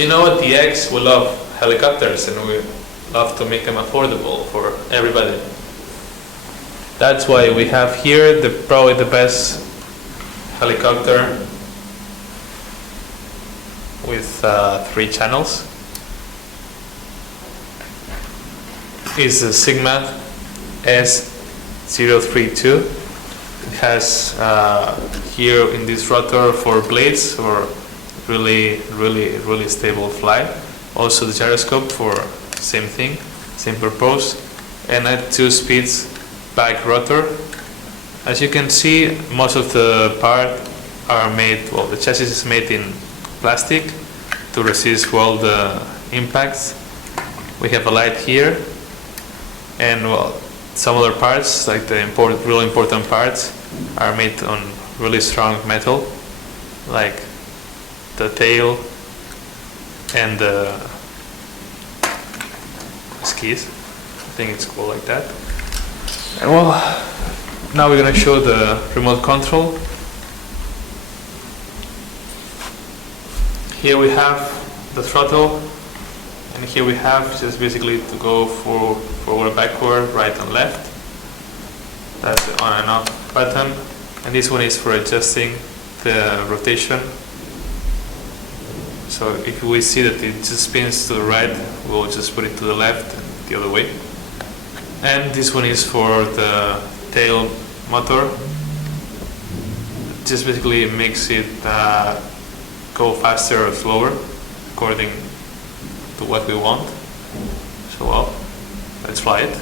As you know, at DX we love helicopters and we love to make them affordable for everybody. That's why we have here probably the best helicopter with 3 channels. Is the Sigma S032. It has here in this rotor 4 blades for really stable flight. Also the gyroscope for same thing, same purpose, and at 2 speeds back rotor. As you can see, most of the parts are made, well, the chassis is made in plastic to resist well the impacts. We have a light here, and well, some other parts, like the really important parts, are made on really strong metal, like the tail and the skis. I think it's called like that. And well, now we're gonna show the remote control. Here we have the throttle, and here we have just basically to go forward, backward, right and left. That's the on and off button, and this one is for adjusting the rotation. So if we see that it just spins to the right, we'll just put it to the left and the other way. And this one is for the tail motor. Just basically makes it go faster or slower according to what we want. So well, let's fly it.